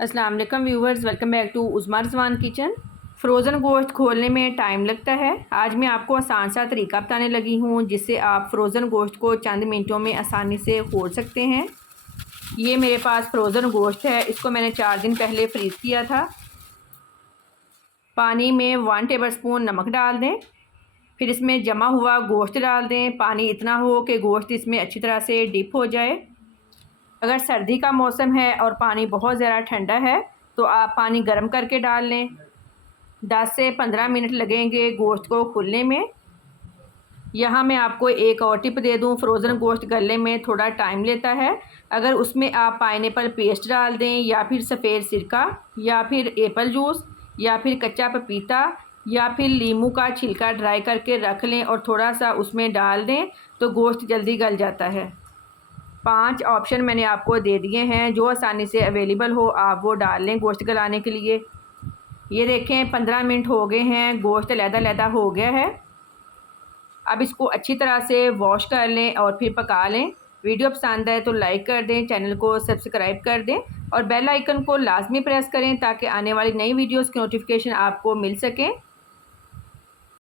अस्सलाम वालेकुम viewers, welcome back to Usma Rizwan kitchen. Frozen गोश्त खोलने में टाइम लगता है। आज मैं आपको आसान सा तरीका बताने लगी हूँ जिससे आप फ़्रोज़न गोश्त को चंद मिनटों में आसानी से खोल सकते हैं। ये मेरे पास फ़्रोज़न गोश्त है, इसको मैंने 4 दिन पहले फ्रीज़ किया था। पानी में 1 टेबलस्पून नमक डाल दें, फिर इसमें जमा हुआ गोश्त डाल दें। पानी इतना हो कि गोश्त इसमें अच्छी तरह से डिप हो जाए। अगर सर्दी का मौसम है और पानी बहुत ज़्यादा ठंडा है तो आप पानी गर्म करके डाल लें। 10 से 15 मिनट लगेंगे गोश्त को खुलने में। यहाँ मैं आपको एक और टिप दे दूँ, फ़्रोज़न गोश्त गलने में थोड़ा टाइम लेता है। अगर उसमें आप पाइनएप्पल पेस्ट डाल दें या फिर सफ़ेद सिरका या फिर एप्पल जूस या फिर कच्चा पपीता या फिर नींबू का छिलका ड्राई करके रख लें और थोड़ा सा उसमें डाल दें तो गोश्त जल्दी गल जाता है। 5 ऑप्शन मैंने आपको दे दिए हैं, जो आसानी से अवेलेबल हो आप वो डाल लें गोश्त गलाने के लिए। ये देखें 15 मिनट हो गए हैं, गोश्त लहदा-लहदा हो गया है। अब इसको अच्छी तरह से वॉश कर लें और फिर पका लें। वीडियो पसंद आए तो लाइक कर दें, चैनल को सब्सक्राइब कर दें और बेल आइकन को लाजमी प्रेस करें ताकि आने वाली नई वीडियोज़ की नोटिफिकेशन आपको मिल सकें।